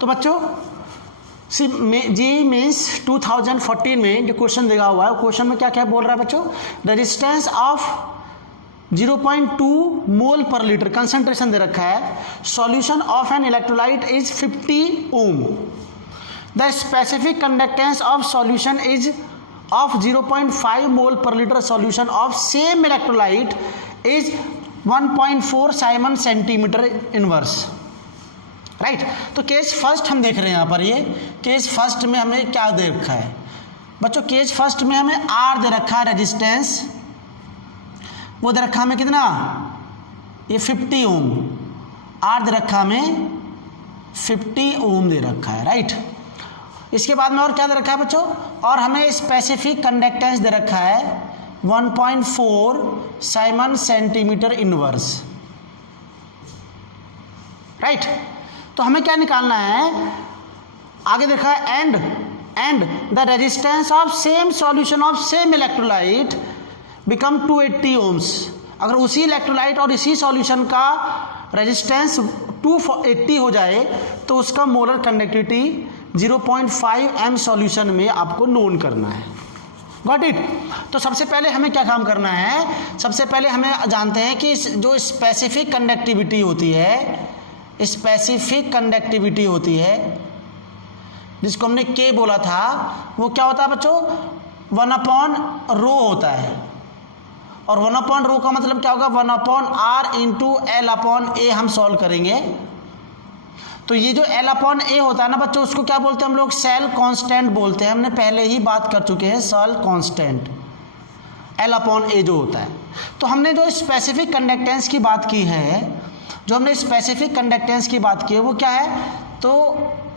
तो बच्चों जी मीन्स 2014 में जो क्वेश्चन दिया हुआ है, क्वेश्चन में क्या क्या बोल रहा है बच्चों, resistance of 0.2 mole per litre concentration दे रखा है, solution of an electrolyte is 50 ohm, the specific conductance of solution is of 0.5 mole per litre solution of same electrolyte is 1.4 siemens centimetre inverse. Right, तो case first हम देख रहे हैं यहाँ पर, ये केस फर्स्ट में हमें क्या दे रखा है बच्चों, केस फर्स्ट में हमें आर दे रखा है रेजिस्टेंस, वो दे रखा हमें कितना, ये 50 ओम, आर दे रखा हमें 50 ओम दे रखा है। राइट, इसके बाद में और क्या दे रखा है बच्चों, और हमें स्पेसिफिक कंडक्टेंस दे रखा है 1.4 साइमन सेंटीमीटर इनवर्स। राइट, तो हमें क्या निकालना है, आगे देखा है and the resistance of same solution of same electrolyte become 280 ohms. अगर उसी इलेक्ट्रोलाइट और इसी सॉल्यूशन का रेजिस्टेंस 280 हो जाए तो उसका मोलर कंडक्टिविटी 0.5 m सॉल्यूशन में आपको नोन करना है। Got it. तो सबसे पहले हमें क्या काम करना है, सबसे पहले हमें जानते हैं कि जो स्पेसिफिक कंडक्टिविटी होती है, स्पेसिफिक कंडक्टिविटी होती है जिसको हमने K बोला था, वो क्या होता है बच्चों, 1/ρ होता है, और 1/ρ का मतलब क्या होगा, 1/r इंटू L/A हम सॉल्व करेंगे। तो ये जो L/A होता है ना बच्चों, उसको क्या बोलते हैं हम लोग, सेल कांस्टेंट बोलते हैं, हमने पहले ही बात कर चुके हैं, सेल कांस्टेंट L/A जो होता है। तो हमने जो स्पेसिफिक कंडक्टेंस की बात की है, जो हमने स्पेसिफिक कंडक्टेंस की बात की है वो क्या है, तो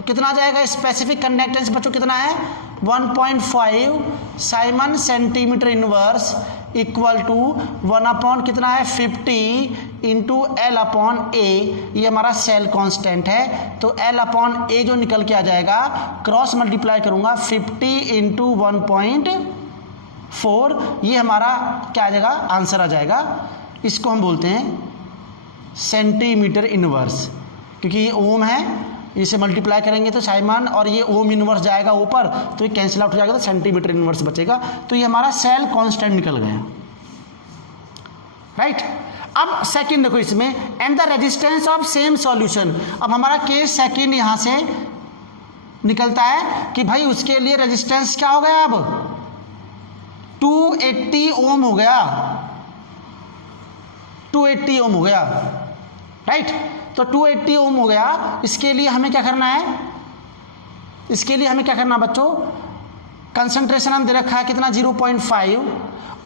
कितना आ जाएगा स्पेसिफिक कंडक्टेंस बच्चों, कितना है 1.5 siemens centimetre inverse equal to 1 कितना है 50 इंटू L/A, ये हमारा सेल कांस्टेंट है। तो L/A जो निकल के आ जाएगा, क्रॉस मल्टीप्लाई करूंगा 50 इंटू 1.4, ये हमारा क्या आ जाएगा, आंसर आ जाएगा। इसको हम बोलते हैं सेंटीमीटर इनवर्स, क्योंकि ये ओम है, इसे मल्टीप्लाई करेंगे तो साइमन और ये ओम इनवर्स जाएगा ऊपर, तो ये कैंसिल आउट हो जाएगा, तो सेंटीमीटर इनवर्स बचेगा। तो ये हमारा सेल कांस्टेंट निकल गया। राइट, अब सेकंड देखो इसमें, and the resistance of same solution. अब हमारा केस सेकंड यहां से निकलता है कि भाई उसके लिए रेजिस्टेंस क्या हो गया, अब 280 ओम हो गया, 280 ओम हो गया। राइट, तो 280 ओम हो गया। इसके लिए हमें क्या करना है, इसके लिए हमें क्या करना बच्चों, कंसंट्रेशन हम दे रखा है कितना 0.5,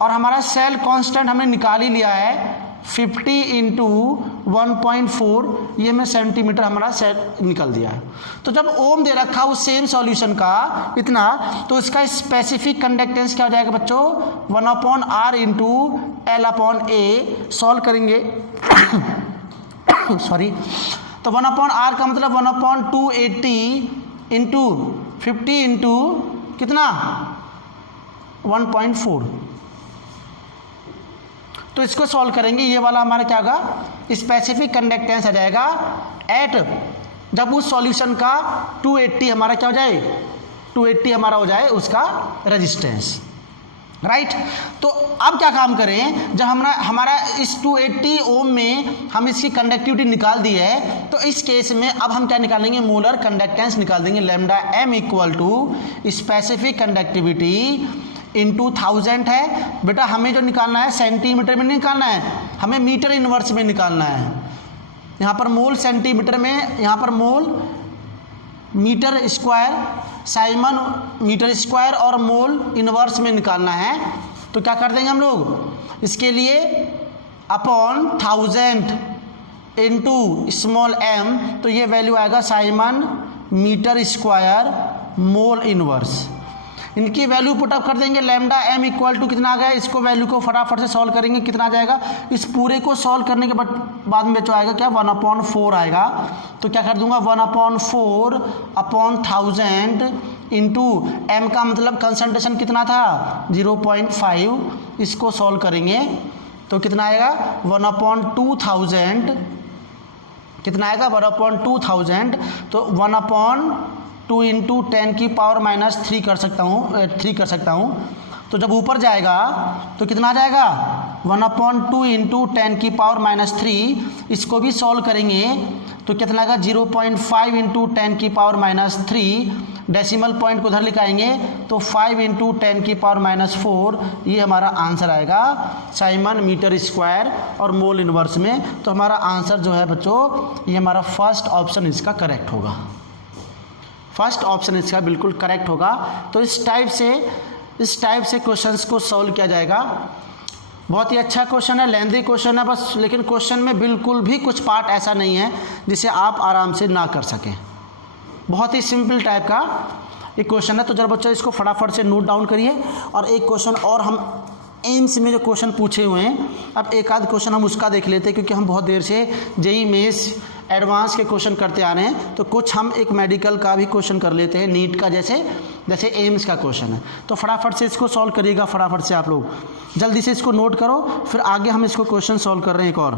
और हमारा सेल कांस्टेंट हमने निकाल ही लिया है 50 इंटू 1.4, ये में सेंटीमीटर हमारा सेल निकल दिया है। तो जब ओम दे रखा उस सेम सॉल्यूशन का इतना, तो इसका स्पेसिफिक कंडक्टेंस क्या हो जाएगा बच्चों, 1/r इंटू L/A सॉल्व करेंगे सॉरी, तो 1/r का मतलब 1/280 इंटू 50 इंटू कितना 1.4। तो इसको सॉल्व करेंगे, ये वाला हमारा क्या होगा, स्पेसिफिक कंडक्टेंस आ जाएगा एट, जब उस सॉल्यूशन का 280 हमारा क्या हो जाए, 280 हमारा हो जाए उसका रेजिस्टेंस। राइट, तो अब क्या काम करें, जब हमारा इस 280 ओम में हम इसकी कंडक्टिविटी निकाल दी है, तो इस केस में अब हम क्या निकालेंगे, मोलर कंडक्टेंस निकाल देंगे, lambda m equal to specific conductivity into 1000 है। बेटा हमें जो निकालना है सेंटीमीटर में निकालना है, हमें मीटर इनवर्स में निकालना है। यहाँ पर मोल सेंटीमीटर में, यहाँ पर mole metre square, siemens metre square और मोल इनवर्स में निकालना है। तो क्या कर देंगे हम लोग, इसके लिए अपॉन 1000 इंटू स्मॉल m, तो ये वैल्यू आएगा siemens metre square mole inverse. इनकी वैल्यू पुटअप कर देंगे, लैम्डा m इक्वल टू कितना आ गया, इसको वैल्यू को फटाफट से सॉल्व करेंगे, कितना आ जाएगा, इस पूरे को सॉल्व करने के बाद में जो आएगा क्या 1/4 आएगा। तो क्या कर दूंगा 1/4 अपॉन 1000 इंटू m का मतलब कंसंट्रेशन कितना था 0.5, इसको सॉल्व करेंगे तो कितना आएगा 1/2000 कितना आएगा 1/2000, तो 1/2 इंटू 10⁻³ कर सकता हूँ। तो जब ऊपर जाएगा तो कितना आ जाएगा 1/2 इंटू 10⁻³ इसको भी सॉल्व करेंगे तो कितना आएगा 0.5 इंटू 10⁻³ डेसिमल पॉइंट को उधर लिखाएंगे तो 5 इंटू 10⁻⁴ ये हमारा आंसर आएगा साइमन मीटर स्क्वायर और मोल इनवर्स में। तो हमारा आंसर जो है बच्चों ये हमारा फर्स्ट ऑप्शन इसका करेक्ट होगा, फर्स्ट ऑप्शन इसका बिल्कुल करेक्ट होगा। तो इस टाइप से क्वेश्चंस को सॉल्व किया जाएगा। बहुत ही अच्छा क्वेश्चन है, लेंथी क्वेश्चन है बस, लेकिन क्वेश्चन में बिल्कुल भी कुछ पार्ट ऐसा नहीं है जिसे आप आराम से ना कर सकें। बहुत ही सिंपल टाइप का ये क्वेश्चन है। तो जरा बच्चों इसको फटाफट से नोट डाउन करिए। और एक क्वेश्चन और हम एम्स में जो क्वेश्चन पूछे हुए हैं, अब एक आध क्वेश्चन हम उसका देख लेते हैं, क्योंकि हम बहुत देर से जेईई मेंस एडवांस के क्वेश्चन करते आ रहे हैं। तो कुछ हम एक मेडिकल का भी क्वेश्चन कर लेते हैं, नीट का जैसे एम्स का क्वेश्चन है। तो फटाफट से इसको सॉल्व करिएगा, फटाफट से आप लोग जल्दी से इसको नोट करो, फिर आगे हम इसको क्वेश्चन सॉल्व कर रहे हैं एक और।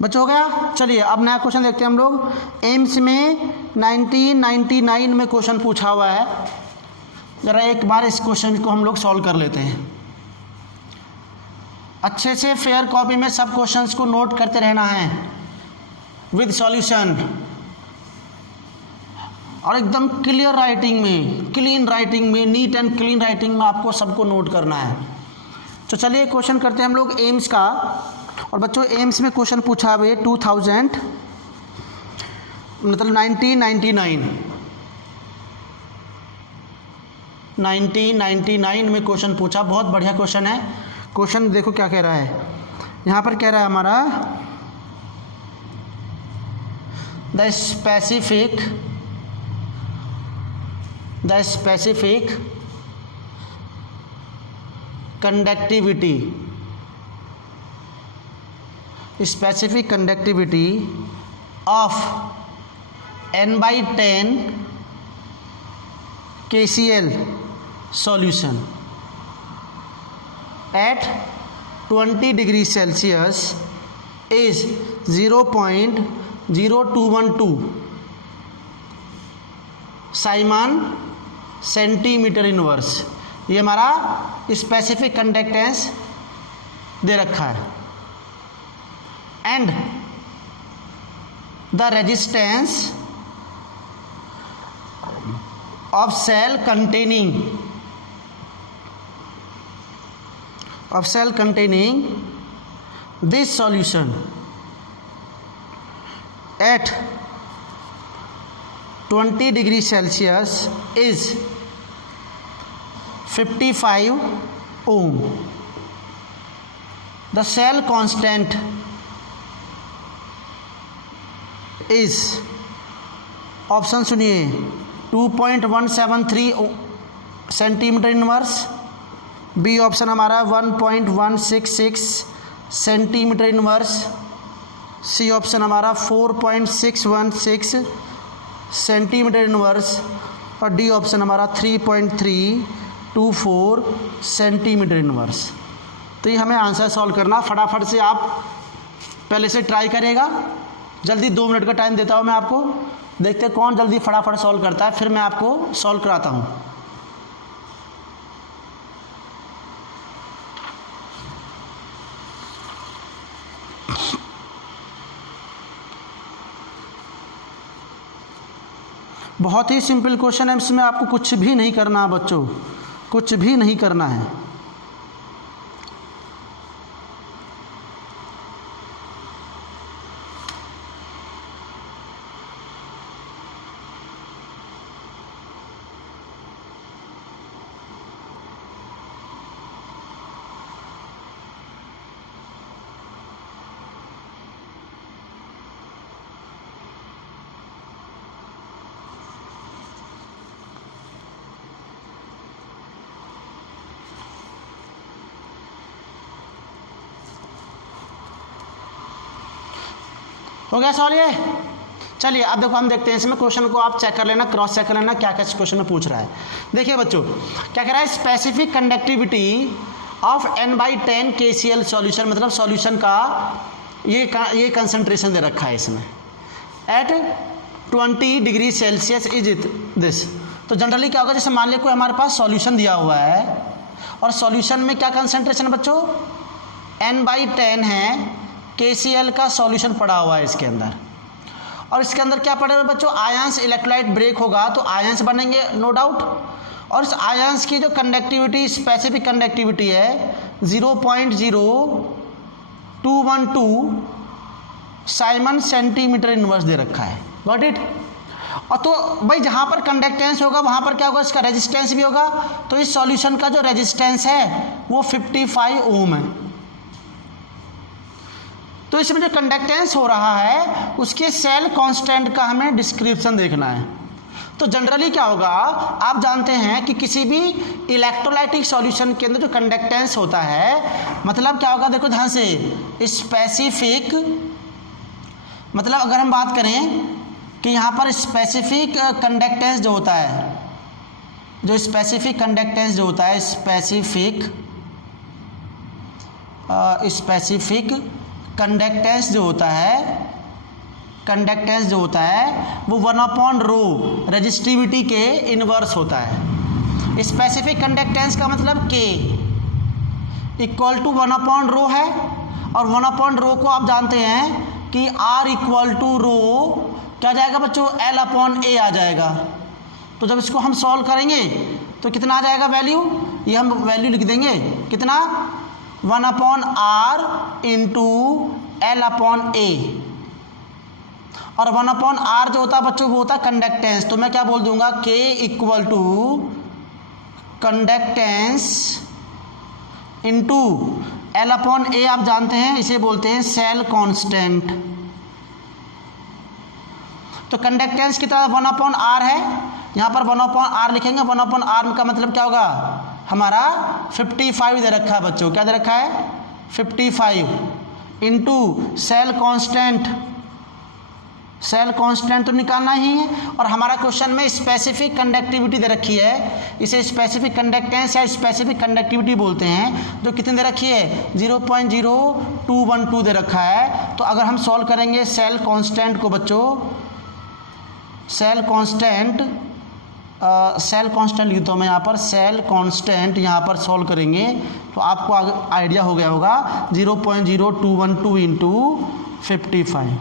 बच्चों हो गया। चलिए अब नया क्वेश्चन देखते हैं हम लोग। एम्स में 1999 में क्वेश्चन पूछा हुआ है, ज़रा एक बार इस क्वेश्चन को हम लोग सॉल्व कर लेते हैं। अच्छे से फेयर कॉपी में सब क्वेश्चंस को नोट करते रहना है विद सॉल्यूशन, और एकदम क्लियर राइटिंग में, क्लीन राइटिंग में, नीट एंड क्लीन राइटिंग में आपको सबको नोट करना है। तो चलिए क्वेश्चन करते हैं हम लोग एम्स का। और बच्चों एम्स में क्वेश्चन पूछा हुआ है 1999 में क्वेश्चन पूछा, बहुत बढ़िया क्वेश्चन है। क्वेश्चन देखो क्या कह रहा है, यहाँ पर कह रहा है हमारा the specific conductivity of n/10 KCl solution at 20 degrees Celsius is 0.0212 siemens centimetre inverse. ये हमारा स्पेसिफिक कंडक्टेंस दे रखा है। And the resistance of cell containing this solution at 20 degrees Celsius is 55 ohm. The cell constant is, option सुनिए, 2.173 centimetre inverse, B option हमारा 1.166 centimetre inverse, C option हमारा 4.616 centimetre inverse, और D option हमारा 3.324 centimetre inverse. तो ये हमें answer solve करना। फटाफट से आप पहले से ट्राई करेगा, जल्दी 2 मिनट का टाइम देता हूँ मैं आपको, देखते हैं कौन जल्दी फटाफट सॉल्व करता है, फिर मैं आपको सॉल्व कराता हूँ। बहुत ही सिंपल क्वेश्चन है, इसमें आपको कुछ भी नहीं करना है बच्चों, कुछ भी नहीं करना है। हो गया सॉल्व ये? चलिए अब देखो हम देखते हैं इसमें क्वेश्चन को, आप चेक कर लेना, क्रॉस चेक कर लेना क्या क्या क्वेश्चन में पूछ रहा है। देखिए बच्चों क्या कह रहा है, specific conductivity of n/10 KCl solution, मतलब सॉल्यूशन का ये कंसंट्रेशन दे रखा है इसमें at 20 degree Celsius is it this. तो जनरली क्या होगा, जैसे मान लिया कोई हमारे पास सॉल्यूशन दिया हुआ है और सॉल्यूशन में क्या कंसंट्रेशन है बच्चों, n/10 है, KCl का सॉल्यूशन पड़ा हुआ है इसके अंदर, और इसके अंदर क्या पड़े हुए बच्चों, आयंस, इलेक्ट्रोलाइट ब्रेक होगा तो आयंस बनेंगे नो डाउट, और इस आयंस की जो कंडक्टिविटी, स्पेसिफिक कंडक्टिविटी है 0.0212 साइमन सेंटीमीटर इनवर्स दे रखा है। Got it? और तो भाई जहाँ पर कंडक्टेंस होगा वहाँ पर क्या होगा, इसका रेजिस्टेंस भी होगा। तो इस सॉल्यूशन का जो रेजिस्टेंस है वो 55 ओम है। तो इसमें जो कंडक्टेंस हो रहा है उसके सेल कांस्टेंट का हमें डिस्क्रिप्शन देखना है। तो जनरली क्या होगा, आप जानते हैं कि किसी भी इलेक्ट्रोलाइटिक सॉल्यूशन के अंदर जो कंडक्टेंस होता है, मतलब क्या होगा, देखो ध्यान से, स्पेसिफिक, मतलब अगर हम बात करें कि यहाँ पर स्पेसिफिक कंडक्टेंस जो होता है, जो स्पेसिफिक कंडक्टेंस जो होता है, स्पेसिफिक कंडक्टेंस जो होता है, कंडक्टेंस जो होता है वो 1/ρ रेजिस्टिविटी के इनवर्स होता है। स्पेसिफिक कंडक्टेंस का मतलब K इक्वल टू 1/ρ है, और 1/ρ को आप जानते हैं कि R इक्वल टू ρ क्या जाएगा बच्चों, L/A आ जाएगा। तो जब इसको हम सॉल्व करेंगे तो कितना आ जाएगा वैल्यू, ये हम वैल्यू लिख देंगे कितना, 1/R इंटू L/A, और 1/R जो होता है बच्चों वो होता है कंडक्टेंस। तो मैं क्या बोल दूंगा, K equal to conductance into L/A, आप जानते हैं इसे बोलते हैं सेल कांस्टेंट। तो कंडक्टेंस की तरह 1/R है, यहाँ पर 1/R लिखेंगे। 1/R का मतलब क्या होगा, हमारा 55 दे रखा है बच्चों, क्या दे रखा है 55 into cell constant, cell constant तो निकालना ही है, और हमारा क्वेश्चन में स्पेसिफिक कंडक्टिविटी दे रखी है, इसे स्पेसिफिक कंडक्टेंस या स्पेसिफिक कंडक्टिविटी बोलते हैं, जो कितनी दे रखी है 0.0212 दे रखा है। तो अगर हम सॉल्व करेंगे सेल कांस्टेंट को बच्चों, सेल कांस्टेंट लिखता हूँ मैं यहाँ पर, सेल कांस्टेंट यहाँ पर सॉल्व करेंगे तो आपको आइडिया हो गया होगा 0.0212 इंटू 55,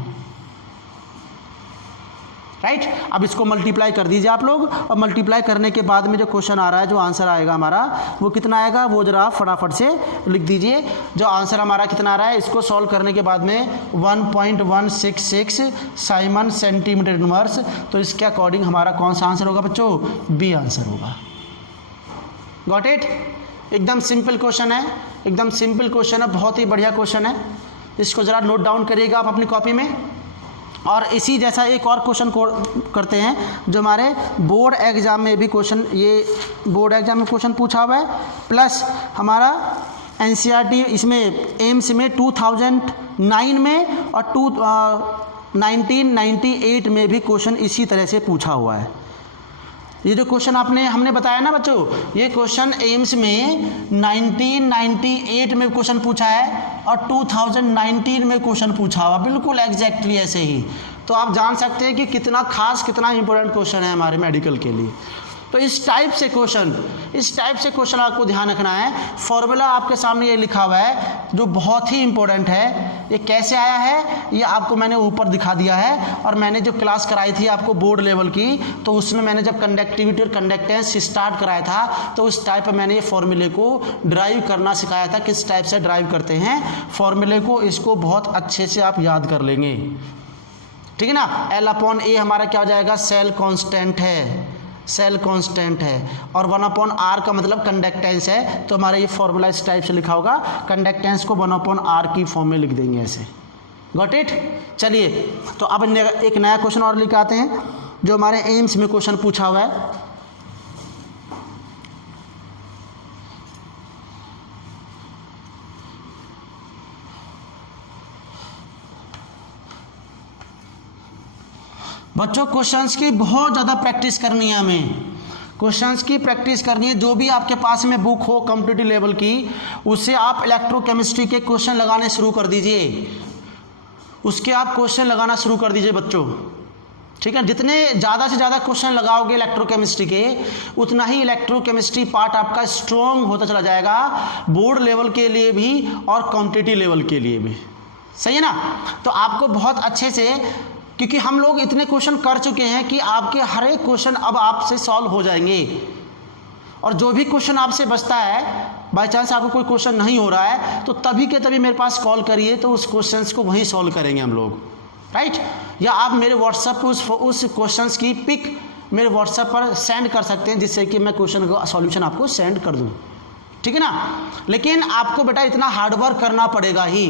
राइट। अब इसको मल्टीप्लाई कर दीजिए आप लोग, और मल्टीप्लाई करने के बाद में जो क्वेश्चन आ रहा है, जो आंसर आएगा हमारा वो कितना आएगा, वो जरा आप फटाफट से लिख दीजिए। जो आंसर हमारा कितना आ रहा है, इसको सॉल्व करने के बाद में 1.166 साइमन सेंटीमीटर इनवर्स। तो इसके अकॉर्डिंग हमारा कौन सा आंसर होगा बच्चों, बी आंसर होगा। Got it? एकदम सिंपल क्वेश्चन है, एकदम सिंपल क्वेश्चन है, बहुत ही बढ़िया क्वेश्चन है। इसको ज़रा नोट डाउन करिएगा आप अपनी कॉपी में। और इसी जैसा एक और क्वेश्चन करते हैं जो हमारे बोर्ड एग्जाम में भी क्वेश्चन, ये बोर्ड एग्जाम में क्वेश्चन पूछा हुआ है, प्लस हमारा एनसीईआरटी इसमें एम्स में 2009 में और 1998 में भी क्वेश्चन इसी तरह से पूछा हुआ है। ये जो क्वेश्चन हमने बताया ना बच्चों, ये क्वेश्चन एम्स में 1998 में क्वेश्चन पूछा है और 2019 में क्वेश्चन पूछा हुआ, बिल्कुल एग्जैक्टली ऐसे ही। तो आप जान सकते हैं कि कितना खास, कितना इंपॉर्टेंट क्वेश्चन है हमारे मेडिकल के लिए। तो इस टाइप से क्वेश्चन आपको ध्यान रखना है। फॉर्मूला आपके सामने ये लिखा हुआ है जो बहुत ही इंपॉर्टेंट है। ये कैसे आया है ये आपको मैंने ऊपर दिखा दिया है, और मैंने जो क्लास कराई थी आपको बोर्ड लेवल की, तो उसमें मैंने जब कंडक्टिविटी और कंडक्टेंस स्टार्ट कराया था तो उस टाइप पर मैंने ये फॉर्मूले को ड्राइव करना सिखाया था, किस टाइप से ड्राइव करते हैं फॉर्मूले को। इसको बहुत अच्छे से आप याद कर लेंगे, ठीक है ना। L/A हमारा क्या हो जाएगा, सेल कांस्टेंट है, सेल कांस्टेंट है, और 1/R का मतलब कंडक्टेंस है। तो हमारा ये फॉर्मूला इस टाइप से लिखा होगा, कंडक्टेंस को 1/R की फॉर्म में लिख देंगे ऐसे। Got it? चलिए तो अब एक नया क्वेश्चन और लेकर आते हैं जो हमारे एम्स में क्वेश्चन पूछा हुआ है। बच्चों क्वेश्चंस की बहुत ज़्यादा प्रैक्टिस करनी है हमें, क्वेश्चंस की प्रैक्टिस करनी है। जो भी आपके पास में बुक हो कॉम्पिटिटिव लेवल की, उससे आप इलेक्ट्रोकेमिस्ट्री के क्वेश्चन लगाने शुरू कर दीजिए, उसके आप क्वेश्चन लगाना शुरू कर दीजिए बच्चों, ठीक है। जितने ज़्यादा से ज़्यादा क्वेश्चन लगाओगे इलेक्ट्रोकेमिस्ट्री के, उतना ही इलेक्ट्रोकेमिस्ट्री पार्ट आपका स्ट्रॉन्ग होता चला जाएगा, बोर्ड लेवल के लिए भी और कॉम्पिटिटिव लेवल के लिए भी, सही है ना। तो आपको बहुत अच्छे से, क्योंकि हम लोग इतने क्वेश्चन कर चुके हैं कि आपके हर एक क्वेश्चन अब आपसे सॉल्व हो जाएंगे, और जो भी क्वेश्चन आपसे बचता है, बाई चांस आपको कोई क्वेश्चन नहीं हो रहा है, तो तभी के तभी मेरे पास कॉल करिए, तो उस क्वेश्चंस को वहीं सॉल्व करेंगे हम लोग, राइट। या आप मेरे व्हाट्सएप पर उस क्वेश्चंस की पिक मेरे व्हाट्सएप पर सेंड कर सकते हैं, जिससे कि मैं क्वेश्चन का सॉल्यूशन आपको सेंड कर दूं, ठीक है ना। लेकिन आपको बेटा इतना हार्डवर्क करना पड़ेगा ही,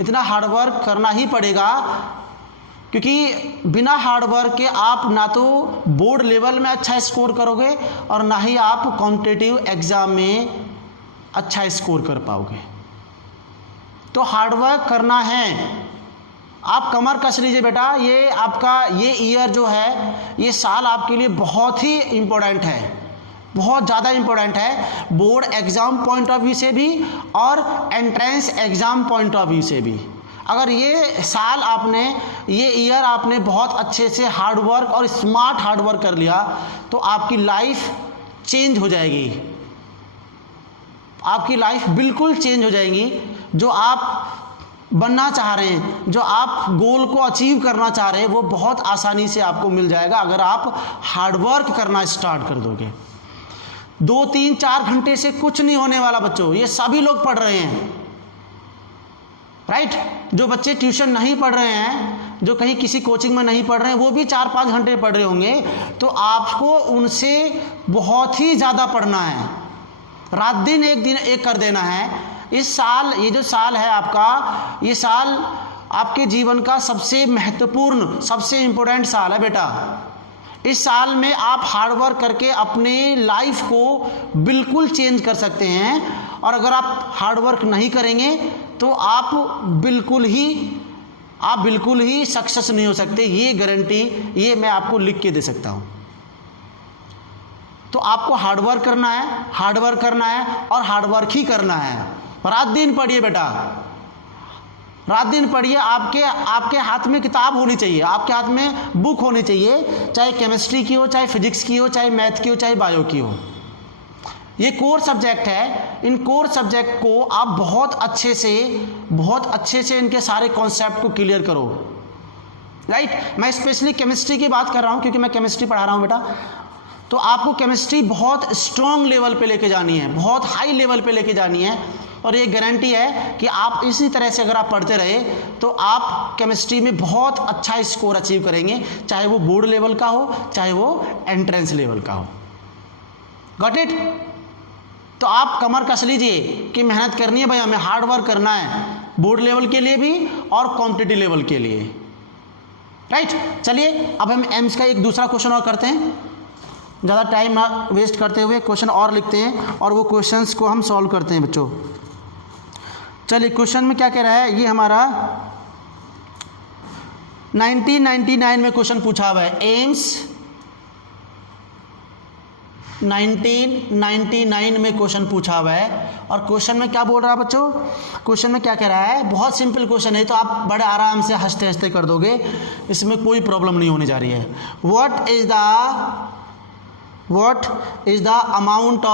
इतना हार्डवर्क करना ही पड़ेगा, क्योंकि बिना हार्डवर्क के आप ना तो बोर्ड लेवल में अच्छा स्कोर करोगे और ना ही आप कॉम्पिटिटिव एग्ज़ाम में अच्छा स्कोर कर पाओगे। तो हार्डवर्क करना है, आप कमर कस लीजिए बेटा। ये आपका ये ईयर जो है, ये साल आपके लिए बहुत ही इम्पोर्टेंट है, बहुत ज़्यादा इम्पोर्टेंट है, board exam point of view से भी और entrance exam point of view से भी। अगर ये साल आपने, ये ईयर आपने बहुत अच्छे से हार्डवर्क और स्मार्ट हार्डवर्क कर लिया, तो आपकी लाइफ चेंज हो जाएगी, आपकी लाइफ बिल्कुल चेंज हो जाएगी। जो आप बनना चाह रहे हैं, जो आप गोल को अचीव करना चाह रहे हैं, वो बहुत आसानी से आपको मिल जाएगा अगर आप हार्डवर्क करना स्टार्ट कर दोगे। 2, 3, 4 घंटे से कुछ नहीं होने वाला बच्चों, ये सभी लोग पढ़ रहे हैं, राइट। जो बच्चे ट्यूशन नहीं पढ़ रहे हैं, जो कहीं किसी कोचिंग में नहीं पढ़ रहे हैं, वो भी 4-5 घंटे पढ़ रहे होंगे, तो आपको उनसे बहुत ही ज़्यादा पढ़ना है, रात दिन एक कर देना है। इस साल, ये जो साल है आपका, ये साल आपके जीवन का सबसे महत्वपूर्ण, सबसे इम्पोर्टेंट साल है बेटा। इस साल में आप हार्डवर्क करके अपने लाइफ को बिल्कुल चेंज कर सकते हैं, और अगर आप हार्डवर्क नहीं करेंगे तो आप बिल्कुल ही सक्सेस नहीं हो सकते, ये गारंटी, ये मैं आपको लिख के दे सकता हूँ। तो आपको हार्डवर्क करना है, हार्डवर्क करना है और हार्डवर्क ही करना है। रात दिन पढ़िए बेटा, रात दिन पढ़िए। आपके हाथ में किताब होनी चाहिए, आपके हाथ में बुक होनी चाहिए, चाहे केमिस्ट्री की हो, चाहे फिजिक्स की हो, चाहे मैथ की हो, चाहे बायो की हो। ये कोर सब्जेक्ट है, इन कोर सब्जेक्ट को आप बहुत अच्छे से इनके सारे कॉन्सेप्ट को क्लियर करो, राइट। मैं स्पेशली केमिस्ट्री की बात कर रहा हूँ, क्योंकि मैं केमिस्ट्री पढ़ा रहा हूँ बेटा। तो आपको केमिस्ट्री बहुत स्ट्रॉन्ग लेवल पे लेके जानी है, बहुत हाई लेवल पे लेके जानी है, और ये गारंटी है कि आप इसी तरह से अगर आप पढ़ते रहे तो आप केमिस्ट्री में बहुत अच्छा स्कोर अचीव करेंगे, चाहे वो बोर्ड लेवल का हो, चाहे वो एंट्रेंस लेवल का हो। Got it. तो आप कमर कस लीजिए कि मेहनत करनी है भाई, हमें हार्ड वर्क करना है, बोर्ड लेवल के लिए भी और कॉम्पिटिटिव लेवल के लिए, राइट। चलिए अब हम एम्स का एक दूसरा क्वेश्चन और करते हैं, ज़्यादा टाइम ना वेस्ट करते हुए क्वेश्चन और लिखते हैं और वो क्वेश्चंस को हम सॉल्व करते हैं बच्चों। चलिए क्वेश्चन में क्या कह रहा है, ये हमारा 1999 में क्वेश्चन पूछा हुआ है, एम्स 1999 में क्वेश्चन पूछा हुआ है। और क्वेश्चन में क्या बोल रहा है बच्चों, क्वेश्चन में क्या कह रहा है, बहुत सिंपल क्वेश्चन है, तो आप बड़े आराम से हंसते हंसते कर दोगे, इसमें कोई प्रॉब्लम नहीं होने जा रही है। What is the amount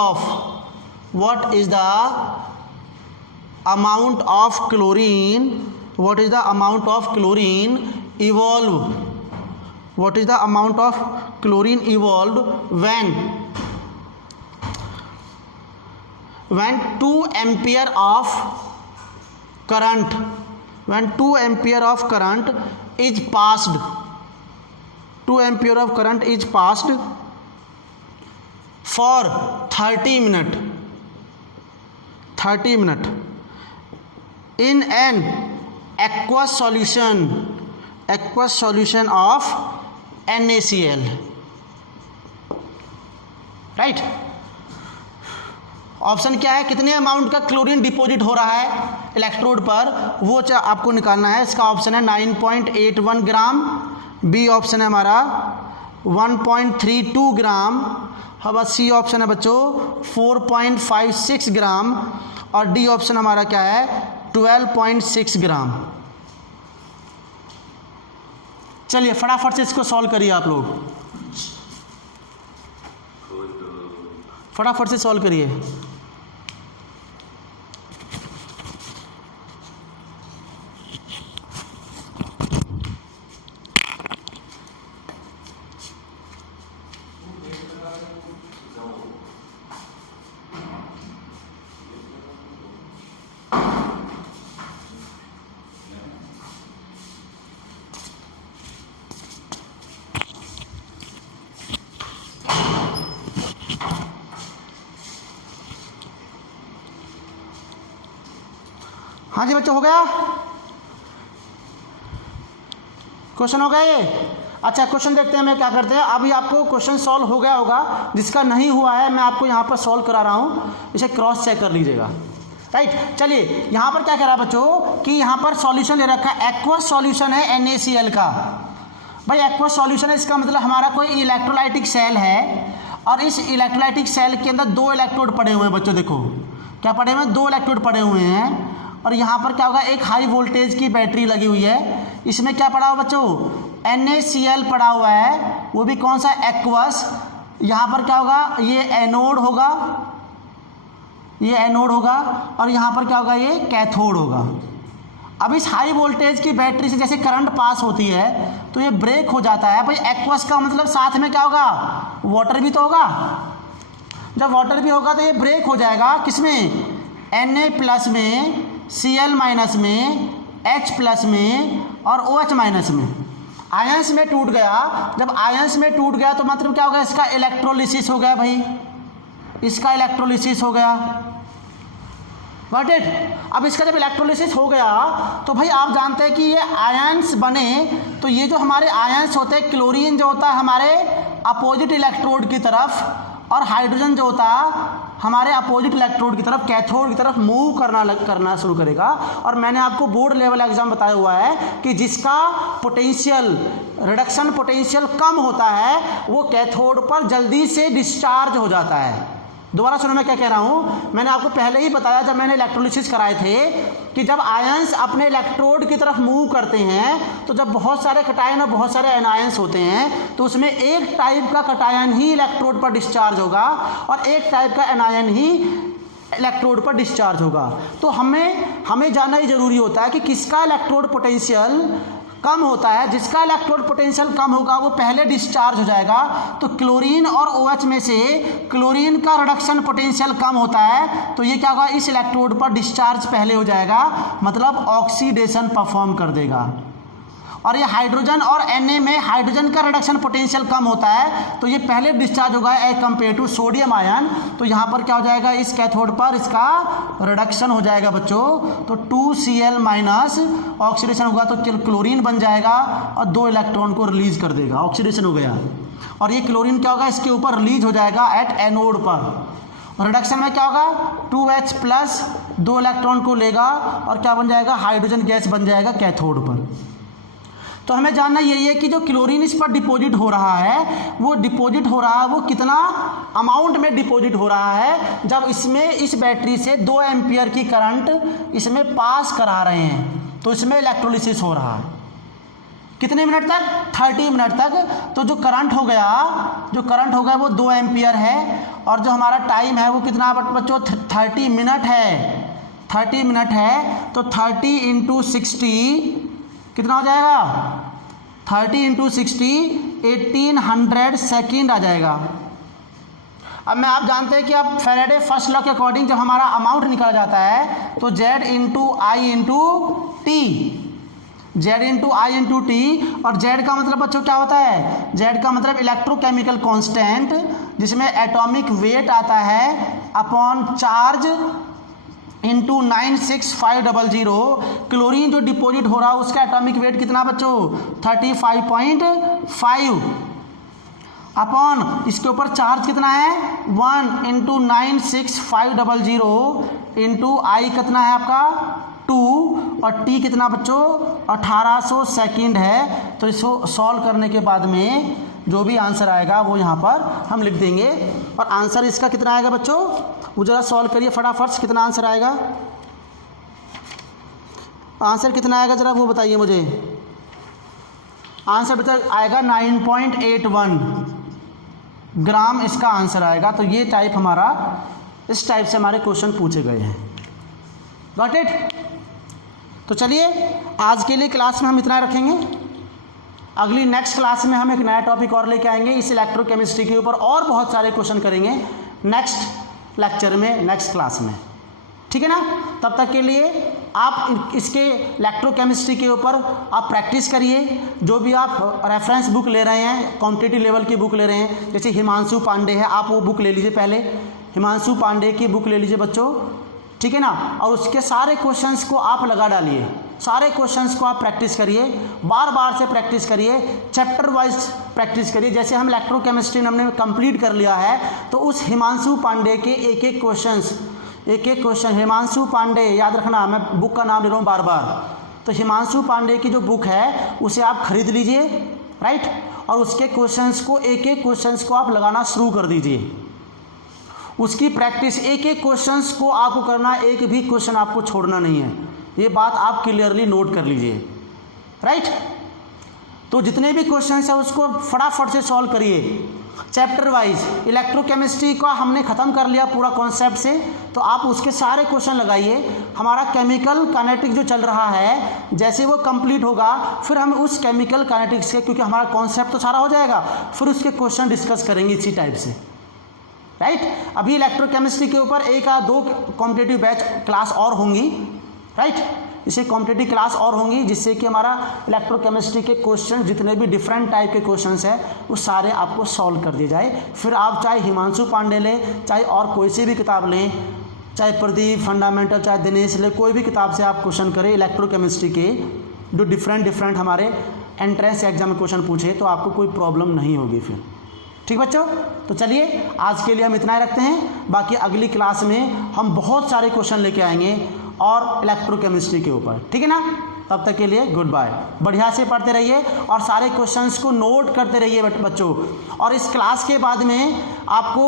of chlorine evolved when 2 ampere of current is passed, 2 ampere of current is passed for 30 minutes in an aqueous solution of NaCl, right. Option क्या है, कितने अमाउंट का क्लोरीन डिपॉजिट हो रहा है electrode पर, वो आपको निकालना है। इसका ऑप्शन है 9.81 ग्राम, बी ऑप्शन है हमारा 1.32 ग्राम, अब सी ऑप्शन है बच्चों 4.56 ग्राम, और डी ऑप्शन हमारा क्या है 12.6 ग्राम। चलिए फटाफट से इसको सॉल्व करिए आप लोग, फटाफट से सॉल्व करिए। हाँ जी बच्चों, हो गया क्वेश्चन, हो गया ये। अच्छा क्वेश्चन देखते हैं मैं क्या करते हैं। अभी आपको क्वेश्चन सॉल्व हो गया होगा, जिसका नहीं हुआ है मैं आपको यहाँ पर सॉल्व करा रहा हूँ, इसे क्रॉस चेक कर लीजिएगा। राइट, चलिए यहाँ पर क्या कह रहा है बच्चों कि यहाँ पर सॉल्यूशन ले रखा है, एक्वस सॉल्यूशन है NaCl का। भाई एक्वस सॉल्यूशन है, इसका मतलब हमारा कोई इलेक्ट्रोलाइटिक सेल है, और इस इलेक्ट्रोलाइटिक सेल के अंदर 2 इलेक्ट्रोड पड़े हुए हैं बच्चों। देखो क्या पड़े हुए हैं, 2 इलेक्ट्रोड पड़े हुए हैं, और यहाँ पर क्या होगा, एक हाई वोल्टेज की बैटरी लगी हुई है। इसमें क्या पड़ा हुआ बच्चों, NaCl पड़ा हुआ है, वो भी कौन सा, एक्वस। यहाँ पर क्या होगा, ये एनोड होगा, ये एनोड होगा, और यहाँ पर क्या होगा, ये कैथोड होगा। अब इस हाई वोल्टेज की बैटरी से जैसे करंट पास होती है तो ये ब्रेक हो जाता है। भाई एक्वस का मतलब साथ में क्या होगा, वाटर भी तो होगा। जब वाटर भी होगा तो ये ब्रेक हो जाएगा किसमें, Na+ में, Cl- में, H+ में और OH- में। आयंस में टूट गया, जब आयंस में टूट गया तो मतलब क्या होगा, इसका इलेक्ट्रोलिसिस हो गया भाई, इसका इलेक्ट्रोलिसिस हो गया। Got it. अब इसका जब इलेक्ट्रोलिसिस हो गया तो भाई आप जानते हैं कि ये आयंस बने, तो ये जो हमारे आयंस होते हैं, क्लोरीन जो होता है हमारे अपोजिट इलेक्ट्रोड की तरफ, और हाइड्रोजन जो होता है हमारे अपोजिट इलेक्ट्रोड की तरफ, कैथोड की तरफ मूव करना शुरू करेगा। और मैंने आपको बोर्ड लेवल एग्जाम बताया हुआ है कि जिसका पोटेंशियल, रिडक्शन पोटेंशियल कम होता है वो कैथोड पर जल्दी से डिस्चार्ज हो जाता है। दोबारा सुनो मैं क्या कह रहा हूँ, मैंने आपको पहले ही बताया जब मैंने इलेक्ट्रोलिसिस कराए थे कि जब आयंस अपने इलेक्ट्रोड की तरफ मूव करते हैं तो जब बहुत सारे कटायन और बहुत सारे एनायंस होते हैं तो उसमें एक टाइप का कटायन ही इलेक्ट्रोड पर डिस्चार्ज होगा और एक टाइप का एनायन ही इलेक्ट्रोड पर डिस्चार्ज होगा। तो हमें जानना ही जरूरी होता है कि किसका इलेक्ट्रोड पोटेंशियल कम होता है। जिसका इलेक्ट्रोड पोटेंशियल कम होगा वो पहले डिस्चार्ज हो जाएगा। तो क्लोरीन और OH में से क्लोरीन का रिडक्शन पोटेंशियल कम होता है तो ये क्या होगा, इस इलेक्ट्रोड पर डिस्चार्ज पहले हो जाएगा, मतलब ऑक्सीडेशन परफॉर्म कर देगा। और ये हाइड्रोजन और Na में हाइड्रोजन का रिडक्शन पोटेंशियल कम होता है तो ये पहले डिस्चार्ज होगा as compare to sodium ion. तो यहाँ पर क्या हो जाएगा, इस कैथोड पर इसका रिडक्शन हो जाएगा बच्चों। तो 2Cl- ऑक्सीडेशन होगा तो क्लोरीन बन जाएगा और 2 इलेक्ट्रॉन को रिलीज कर देगा, ऑक्सीडेशन हो गया। और ये क्लोरीन क्या होगा, इसके ऊपर रिलीज हो जाएगा एट एनोड पर। रिडक्शन में क्या होगा, 2H+ 2 इलेक्ट्रॉन को लेगा और क्या बन जाएगा, हाइड्रोजन गैस बन जाएगा कैथोड पर। तो हमें जानना यही है कि जो क्लोरीन इस पर डिपॉजिट हो रहा है वो डिपॉजिट हो रहा है, वो कितना अमाउंट में डिपॉजिट हो रहा है जब इसमें इस बैटरी से 2 एम्पियर की करंट इसमें पास करा रहे हैं तो इसमें इलेक्ट्रोलिसिस हो रहा है। कितने मिनट तक, 30 मिनट तक। तो जो करंट हो गया वो 2 एम्पियर है और जो हमारा टाइम है वो कितना बच्चों 30 मिनट है। 30 मिनट है तो 30 × 60 कितना हो जाएगा, 30 × 60 1800 सेकेंड आ जाएगा। अब मैं आप जानते हैं कि अब फैराडे फर्स्ट लॉ के अकॉर्डिंग जब हमारा अमाउंट निकल जाता है तो Z × I × T, Z × I × T। और Z का मतलब बच्चों क्या होता है, Z का मतलब इलेक्ट्रोकेमिकल कांस्टेंट जिसमें एटॉमिक वेट आता है अपॉन चार्ज इंटू 96500। क्लोरीन जो डिपॉजिट हो रहा है उसका एटॉमिक वेट कितना बच्चों 35.5 अपॉन इसके ऊपर चार्ज कितना है 1 × 96500 इंटू I कितना है आपका 2 और t कितना बच्चों 1800 सेकेंड है। तो इसको सॉल्व करने के बाद में जो भी आंसर आएगा वो यहाँ पर हम लिख देंगे। और आंसर इसका कितना आएगा बच्चों, वो जरा सॉल्व करिए फटाफट से, कितना आंसर आएगा, आंसर कितना आएगा जरा वो बताइए मुझे। आंसर बता आएगा 9.81 ग्राम इसका आंसर आएगा। तो ये टाइप हमारा, इस टाइप से हमारे क्वेश्चन पूछे गए हैं। Got it. तो चलिए आज के लिए क्लास में हम इतना रखेंगे। अगली नेक्स्ट क्लास में हम एक नया टॉपिक और लेके आएंगे इस इलेक्ट्रोकेमिस्ट्री के ऊपर, और बहुत सारे क्वेश्चन करेंगे नेक्स्ट लेक्चर में, नेक्स्ट क्लास में, ठीक है ना। तब तक के लिए आप इसके इलेक्ट्रोकेमिस्ट्री के ऊपर आप प्रैक्टिस करिए। जो भी आप रेफरेंस बुक ले रहे हैं, कॉम्पिटिटिव लेवल की बुक ले रहे हैं, जैसे हिमांशु पांडे है, आप वो बुक ले लीजिए पहले, हिमांशु पांडे की बुक ले लीजिए बच्चों, ठीक है ना। और उसके सारे क्वेश्चंस को आप लगा डालिए, सारे क्वेश्चंस को आप प्रैक्टिस करिए, बार बार से प्रैक्टिस करिए, चैप्टर वाइज प्रैक्टिस करिए। जैसे हम इलेक्ट्रोकेमिस्ट्री हमने कंप्लीट कर लिया है, तो उस हिमांशु पांडे के एक एक क्वेश्चन हिमांशु पांडे याद रखना, मैं बुक का नाम ले रहा हूँ बार बार। तो हिमांशु पांडे की जो बुक है उसे आप खरीद लीजिए, राइट, और उसके क्वेश्चंस को एक एक क्वेश्चंस को आप लगाना शुरू कर दीजिए। उसकी प्रैक्टिस एक एक क्वेश्चंस को आपको करना, एक भी क्वेश्चन आपको छोड़ना नहीं है। ये बात आप क्लियरली नोट कर लीजिए, राइट। तो जितने भी क्वेश्चंस हैं उसको फटाफट से सॉल्व करिए चैप्टर वाइज। इलेक्ट्रोकेमिस्ट्री का हमने ख़त्म कर लिया पूरा कॉन्सेप्ट से, तो आप उसके सारे क्वेश्चन लगाइए। हमारा केमिकल काइनेटिक्स जो चल रहा है, जैसे वो कंप्लीट होगा फिर हम उस केमिकल काइनेटिक्स के, क्योंकि हमारा कॉन्सेप्ट तो सारा हो जाएगा, फिर उसके क्वेश्चन डिस्कस करेंगे इसी टाइप से, राइट। अभी इलेक्ट्रोकेमिस्ट्री के ऊपर 1 या 2 कॉम्पिटिटिव बैच क्लास और होंगी, राइट। इसे कॉम्पिटिटिव क्लास और होंगी, जिससे कि हमारा इलेक्ट्रोकेमिस्ट्री के क्वेश्चन जितने भी डिफरेंट टाइप के क्वेश्चंस हैं वो सारे आपको सॉल्व कर दिए जाए। फिर आप चाहे हिमांशु पांडे लें, चाहे और कोई सी भी किताब लें, चाहे प्रदीप फंडामेंटल, चाहे दिनेश ले, कोई भी किताब से आप क्वेश्चन करें इलेक्ट्रोकेमिस्ट्री के, जो डिफरेंट हमारे एंट्रेंस एग्जाम में क्वेश्चन पूछे, तो आपको कोई प्रॉब्लम नहीं होगी फिर, ठीक बच्चों। तो चलिए आज के लिए हम इतना ही रखते हैं, बाकी अगली क्लास में हम बहुत सारे क्वेश्चन लेके आएंगे और इलेक्ट्रोकेमिस्ट्री के ऊपर, ठीक है ना। तब तक के लिए गुड बाय। बढ़िया से पढ़ते रहिए और सारे क्वेश्चंस को नोट करते रहिए बच्चों। और इस क्लास के बाद में आपको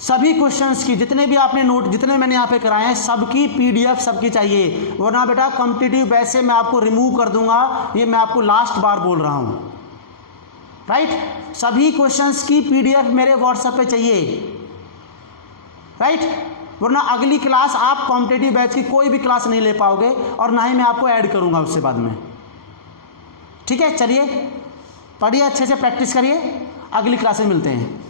सभी क्वेश्चंस की, जितने भी आपने नोट, जितने मैंने यहाँ पे कराए हैं, सबकी PDF सबकी चाहिए, वरना बेटा कॉम्पिटिटिव बैच से मैं आपको रिमूव कर दूंगा। ये मैं आपको लास्ट बार बोल रहा हूँ, राइट। सभी क्वेश्चंस की PDF मेरे व्हाट्सएप पे चाहिए, राइट, वरना अगली क्लास आप कॉम्पिटिटिव बैच की कोई भी क्लास नहीं ले पाओगे, और ना ही मैं आपको ऐड करूंगा उससे बाद में, ठीक है। चलिए पढ़िए, अच्छे से प्रैक्टिस करिए, अगली क्लास में मिलते हैं।